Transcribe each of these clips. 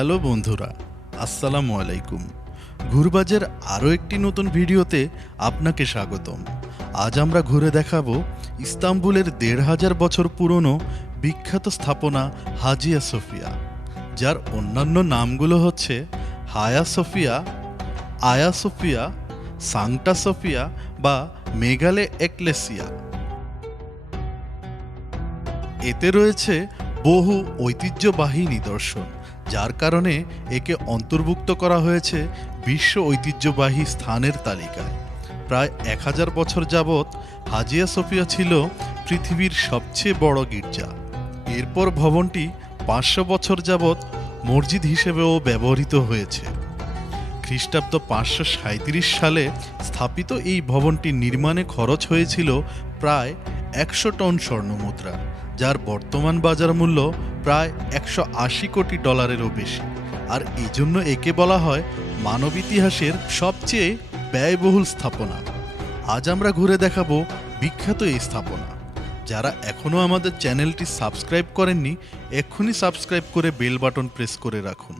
Hello বন্ধুরা, আসসালামু আলাইকুম। ঘুরবাজের আরও একটি নতুন ভিডিওতে আপনাকে স্বাগতম। আজ আমরা ঘুরে দেখাবো ইস্তাম্বুলের ১৫০০ বছর পুরনো বিখ্যাত স্থাপনা হাজিয়া সোফিয়া, যার অন্যান্য নামগুলো হচ্ছে হায়া সোফিয়া, আয়া সোফিয়া, সাংটা সোফিয়া বা মেগালে একলেসিয়া। এতে রয়েছে বহু ঐতিহ্যবাহী নিদর্শন, যার কারণে একে অন্তর্ভুক্ত করা হয়েছে বিশ্ব ঐতিহ্যবাহী স্থানের তালিকায়। প্রায় ১০০০ বছর যাবৎ হাজিয়া সোফিয়া ছিল পৃথিবীর সবচেয়ে বড় গির্জা। এরপর ভবনটি ৫০০ বছর যাবৎ মসজিদ হিসেবেও ব্যবহৃত হয়েছে। খ্রিস্টাব্দ ৫৩৭ সালে স্থাপিত এই ভবনটি নির্মাণে খরচ হয়েছিল প্রায় ১০০ টন স্বর্ণমুদ্রা, যার বর্তমান বাজার মূল্য প্রায় ১৮০ কোটি ডলারেরও বেশি। আর এই জন্য একে বলা হয় মানব ইতিহাসের সবচেয়ে ব্যয়বহুল স্থাপনা। আজ আমরা ঘুরে দেখাবো বিখ্যাত এই স্থাপনা। যারা এখনও আমাদের চ্যানেলটি সাবস্ক্রাইব করেননি, এক্ষুনি সাবস্ক্রাইব করে বেল বাটন প্রেস করে রাখুন।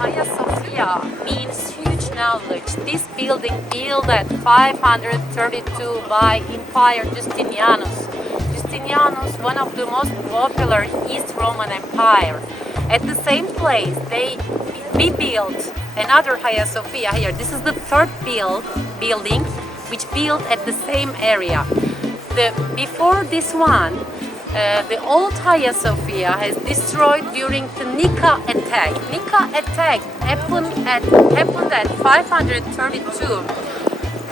Hagia Sophia means huge knowledge. This building built at 532 by Emperor Justinianus. Justinianus, one of the most popular East Roman Empire. At the same place, they rebuilt another Hagia Sophia here. This is the third building which built at the same area. Before this one, the old Hagia Sophia has destroyed during the Nika attack. Nika attack happened at 532,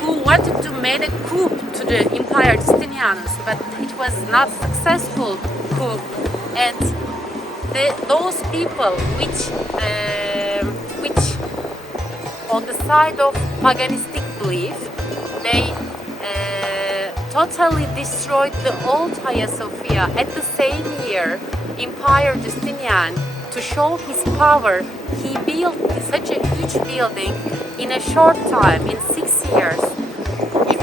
who wanted to make a coup to the Emperor Justinianus, but it was not successful coup. And those people which on the side of paganistic belief, they totally destroyed the old Hagia Sophia. At the same year, Emperor Justinian, to show his power, he built such a huge building in a short time, in 6 years. He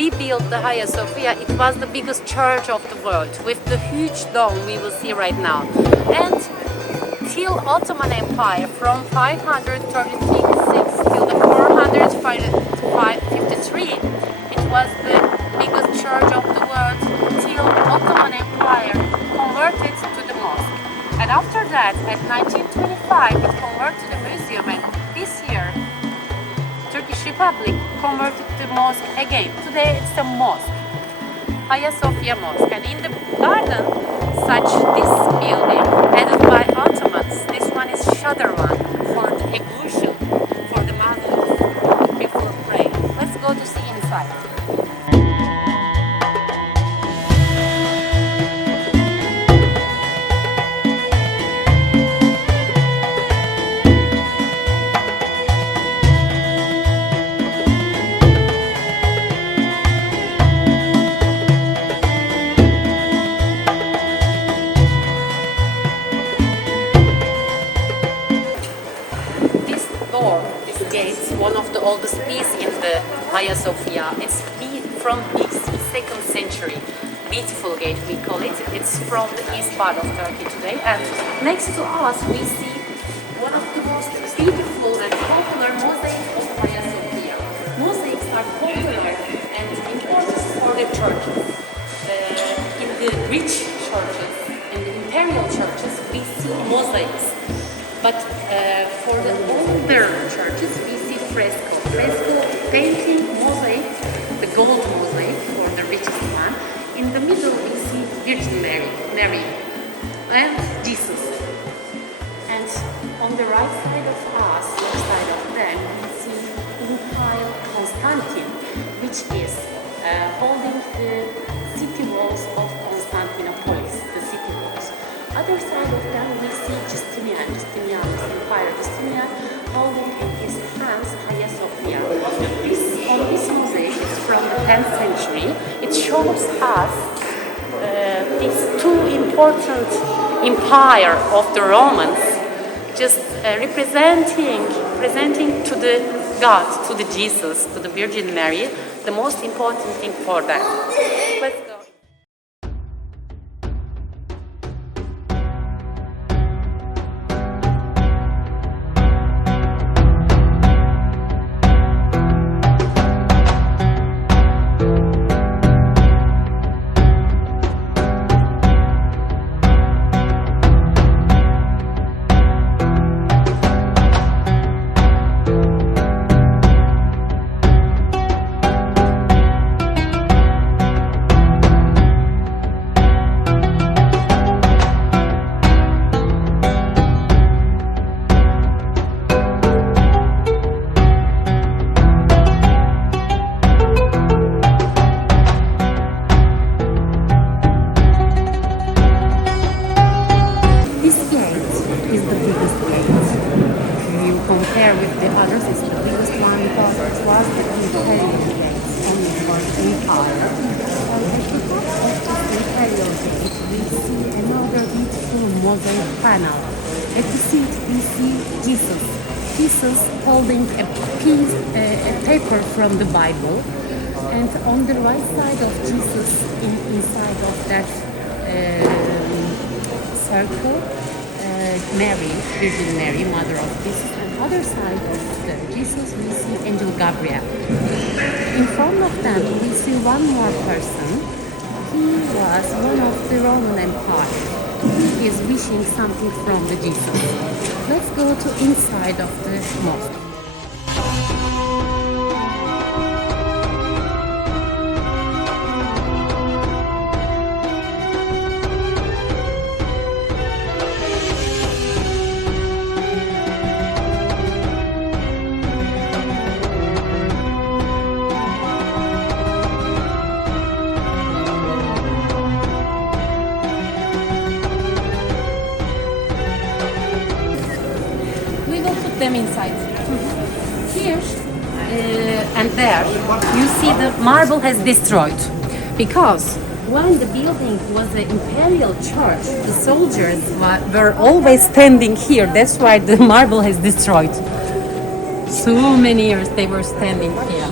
rebuilt the Hagia Sophia. It was the biggest church of the world with the huge dome we will see right now. And till Ottoman Empire, from 536 till the 453, it was the biggest church of the world till Ottoman Empire converted to the mosque. And after that, at 1925, it converted to the museum, and this year, Turkish Republic converted the mosque again. Today it's a mosque, Hagia Sophia Mosque. And in the garden, this building added by Ottomans. This one is shutter one for the ablution for the Muslims before praying. Let's go to see inside. One of the oldest piece in the Hagia Sophia. It's from BC 2nd century. Beautiful gate we call it. It's from the east part of Turkey today. And next to us we see one of the most beautiful and popular mosaics of Hagia Sophia. Mosaics are popular and important for the churches. In the rich churches, in the imperial churches, we see mosaics. But for the older churches, we see fresco painting, mosaic, the gold mosaic for the richest one. In the middle we see Virgin Mary and Jesus. And on the right side of us, left side of them, we see Emperor Constantine, which is holding the city walls of Constantinople, the city walls. Other side of them we see Justinianus, Emperor Justinian, holding in his hands Hagia Sophia. This mosaic is from the 10th century. It shows us these two important empire of the Romans, just presenting to the God, to the Jesus, to the Virgin Mary, the most important thing for them. Let's go. Panel. At the seat we see Jesus holding a piece, a paper from the Bible, and on the right side of Jesus, inside of that circle, Mary, Virgin Mary, Mother of Jesus, and other side of Jesus we see Angel Gabriel. In front of them we see one more person. He was one of the Roman Empire. He is wishing something from the Jesus. Let's go to inside of the mosque. Them inside. Here and there you see the marble has destroyed because when the building was the imperial church, the soldiers were always standing here. That's why the marble has destroyed. So many years they were standing here.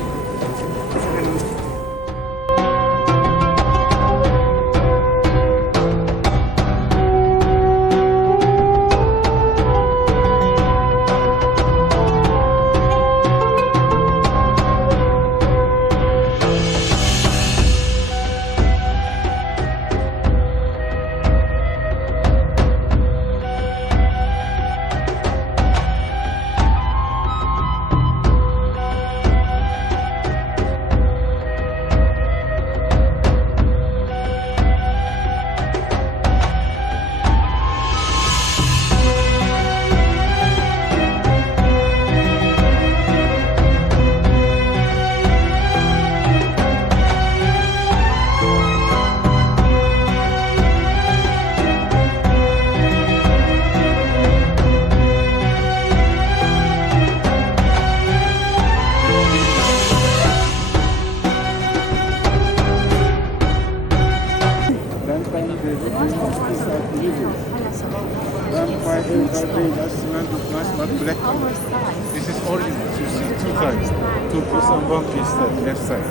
This is original. You see two sides, two pieces and one piece left side.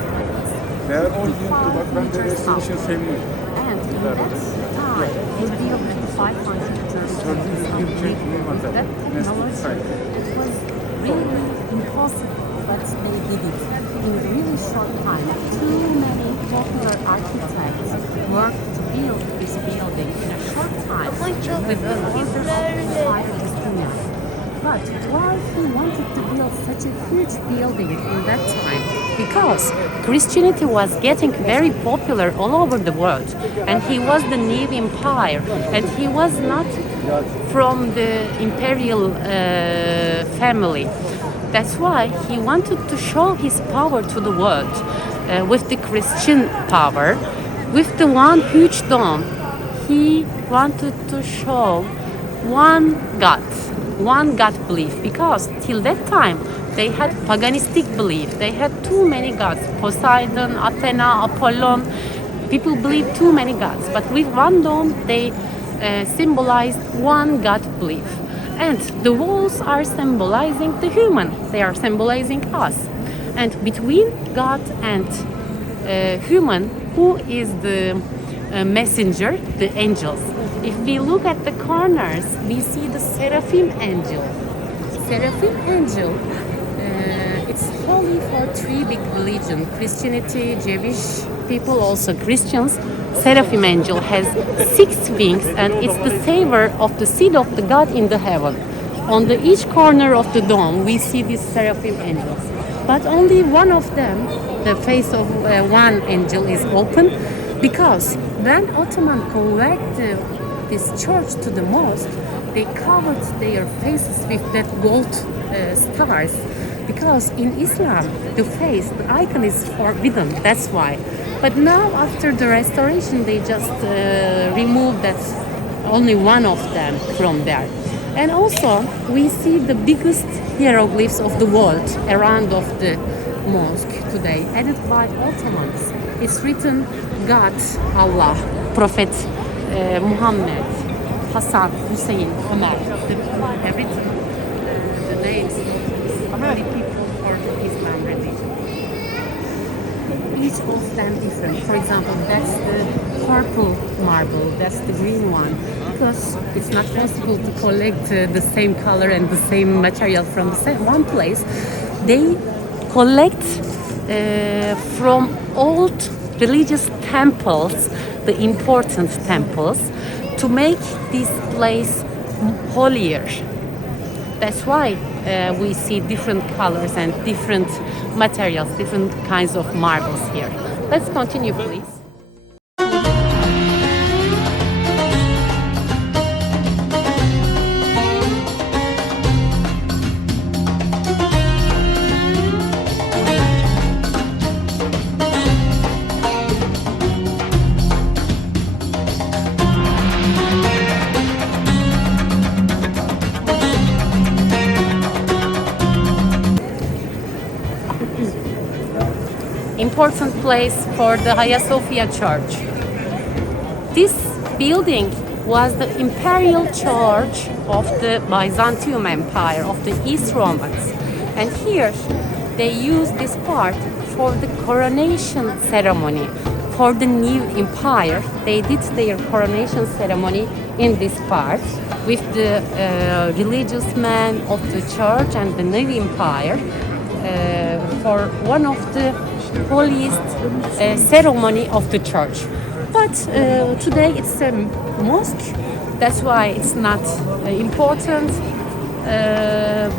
They are all linked to what when the restoration ceremony. And in that time, they built 530 that technology. It was really impossible, but they did it in a really short time. Too many popular architects worked to build this building in a short time with the orders of But why he wanted to build such a huge building in that time? Because Christianity was getting very popular all over the world, and he was the new empire, and he was not from the imperial family. That's why he wanted to show his power to the world with the Christian power, with the one huge dome. He wanted to show one God belief, because till that time they had paganistic belief. They had too many gods, Poseidon, Athena, Apollon. People believed too many gods, but with one dome they symbolized one God belief. And the walls are symbolizing the human. They are symbolizing us. And between God and human, who is the messenger? The angels. If we look at the corners, we see the seraphim angel. Seraphim angel, it's holy for three big religions: Christianity, Jewish people, also Christians. Seraphim angel has 6 wings, and it's the savior of the seed of the God in the heaven. On the each corner of the dome, we see these seraphim angels. But only one of them, the face of one angel, is open, because when Ottoman converted this church to the mosque, they covered their faces with that gold stars. Because in Islam, the face, the icon is forbidden, that's why. But now, after the restoration, they just removed that, only one of them from there. And also, we see the biggest hieroglyphs of the world around of the mosque today, added by Ottomans. It's written God, Allah, Prophet Muhammad, Hassan, Hussein, Omar. Everything, the names of the people for the Islam religion. Each of them different. For example, that's the purple marble, that's the green one. Because it's not possible to collect the same color and the same material from the same one place. They collect from old religious temples, the important temples, to make this place holier. That's why we see different colors and different materials, different kinds of marbles here. Let's continue, please. Important place for the Hagia Sophia Church. This building was the imperial church of the Byzantium Empire, of the East Romans. And here they used this part for the coronation ceremony. For the new empire, they did their coronation ceremony in this part with the religious men of the church and the new empire for one of the holiest ceremony of the church. But today it's a mosque, that's why it's not important.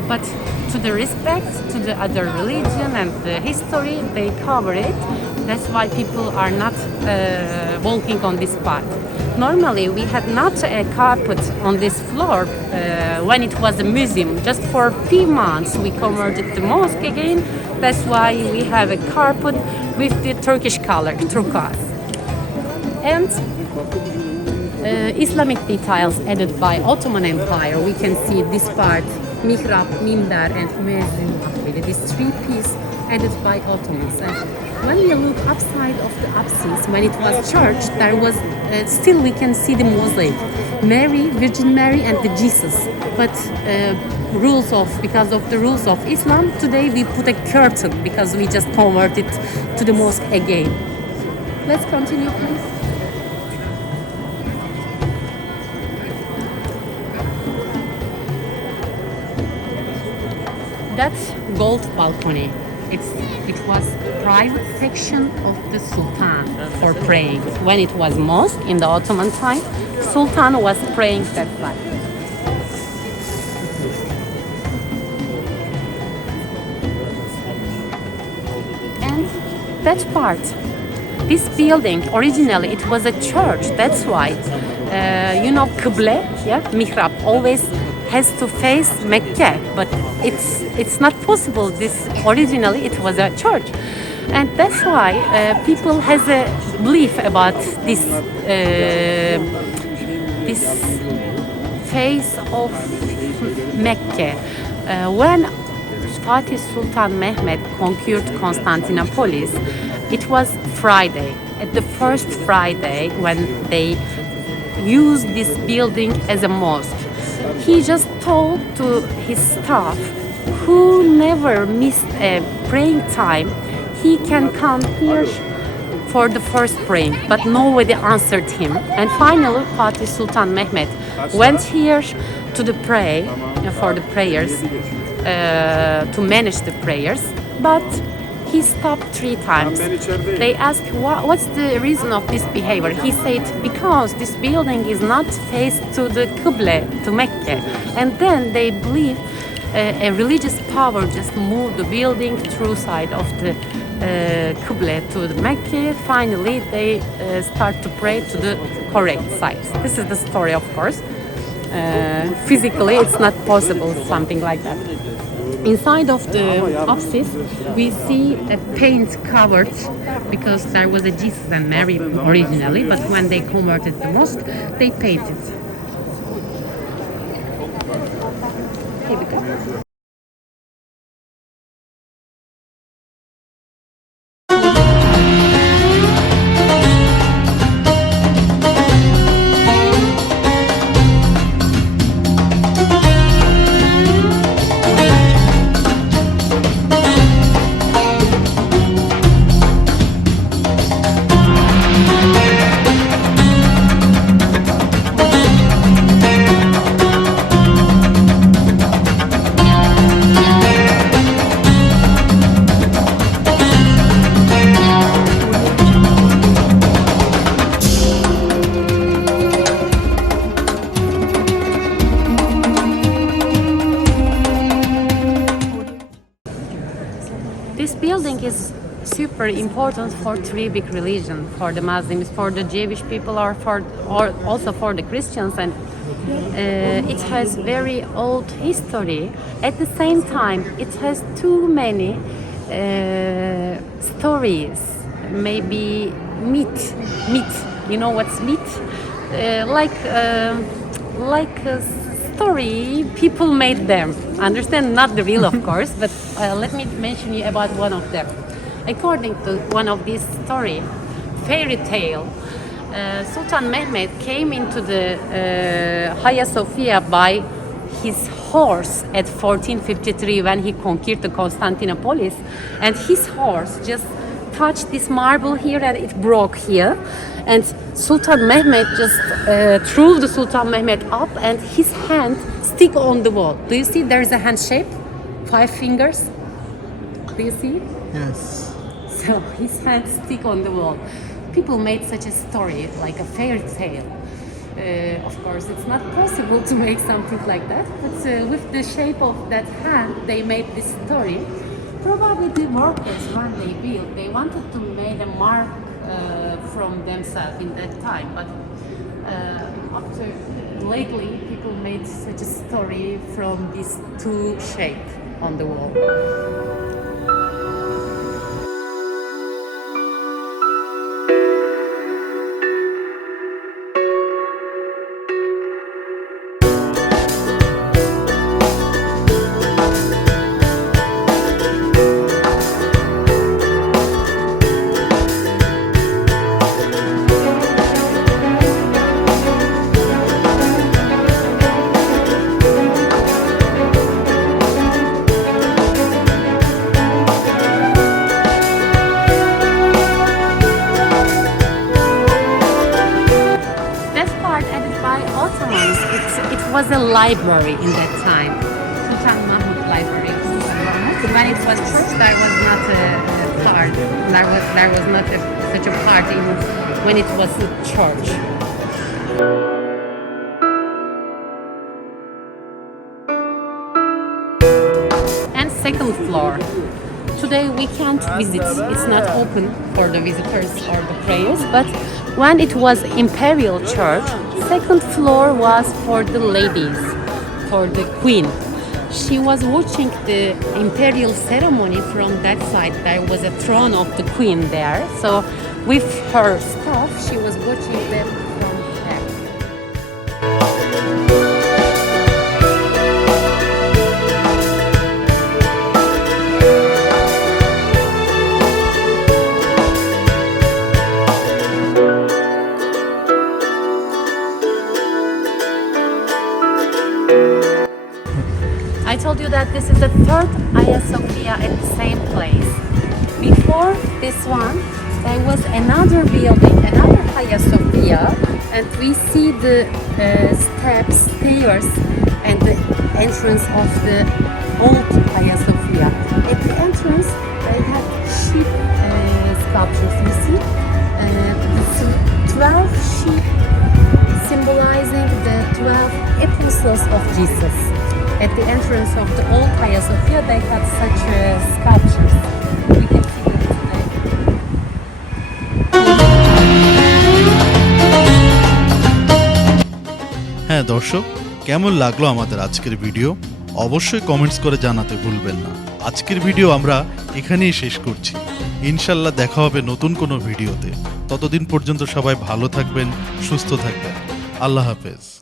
But to the respect to the other religion and the history, they cover it. That's why people are not walking on this path. Normally, we had not a carpet on this floor when it was a museum. Just for a few months, we converted the mosque again. That's why we have a carpet with the Turkish color, turquoise. And Islamic details added by Ottoman Empire. We can see this part, mihrab, minber, and muezzin. This 3-piece added by Ottomans. And when we look upside of the apsis, when it was church, there was still we can see the mosaic, Mary, Virgin Mary, and the Jesus. But because of the rules of Islam, today we put a curtain because we just converted to the mosque again. Let's continue, please. That's gold balcony. It was private section of the Sultan for praying. When it was mosque in the Ottoman time, Sultan was praying that side. And that part, this building, originally it was a church. That's why, Kıble, mihrab, always has to face Mecca, but it's not possible. This originally it was a church, and that's why people has a belief about this this face of Mecca. When Fatih Sultan Mehmed conquered Constantinople, it was Friday. At the first Friday when they used this building as a mosque. He just told to his staff, who never missed a praying time, he can come here for the first praying, but nobody answered him. And finally, Fatih Sultan Mehmet went here to the pray for the prayers, to manage the prayers, but he stopped 3 times. They asked, what's the reason of this behavior? He said, because this building is not faced to the Qibla, to Mecca. And then they believe a religious power just moved the building through side of the Qibla to the Mecca. Finally, they start to pray to the correct side. This is the story, of course. Physically, it's not possible, something like that. Inside of the apsis, we see a paint covered, because there was a Jesus and Mary originally, but when they converted the mosque, they painted. Here we go. This building is super important for 3 big religions, for the Muslims, for the Jewish people, or also for the Christians, and it has very old history. At the same time, it has too many stories, maybe myth. You know what's myth? Like a story, people made them. Understand? Not the real, of course, but let me mention you about one of them. According to one of these story, fairy tale, Sultan Mehmet came into the Hagia Sophia by his horse at 1453 when he conquered the Constantinople, and his horse just touched this marble here and it broke here, and Sultan Mehmet just threw the Sultan Mehmet up and his hand stick on the wall. Do you see there is a hand shape? 5 fingers. Do you see? Yes. So his hand stick on the wall. People made such a story, like a fairy tale. Of course, it's not possible to make something like that, but with the shape of that hand, they made this story. Probably the workers, when they built, they wanted to make a mark from themselves in that time, but after lately, people made such a story from these 2 shapes on the wall. It was a library in that time, Sultan Mahmud Library. When it was church, there was not a part. There was not such a part even when it was a church. And second floor. Today we can't visit. It's not open for the visitors or the prayers. But when it was Imperial Church, second floor was for the ladies, for the queen. She was watching the imperial ceremony from that side. There was a throne of the queen there. So with her staff, she was watching them from there. told you that this is the third Hagia Sophia at the same place. Before this one, there was another building, another Hagia Sophia, and we see the steps, stairs, and the entrance of the old Hagia Sophia. At the entrance, they have sheep sculptures. You see, the 12 sheep symbolizing the 12 apostles of Jesus. At the entrance of the old Hagia Sophia, they have such sculptures. We can see them today. হ্যাঁ দর্শক, কেমন লাগলো আমাদের আজকের video অবশ্যই comments করে জানাতে ভুলবেন না। আজকের ভিডিও আমরা এখানেই শেষ করছি। ইনশাল্লাহ দেখা হবে নতুন কোনো ভিডিওতে। ততদিন পর্যন্ত সবাই ভালো থাকবেন, সুস্থ থাকবেন। আল্লাহ হাফেজ।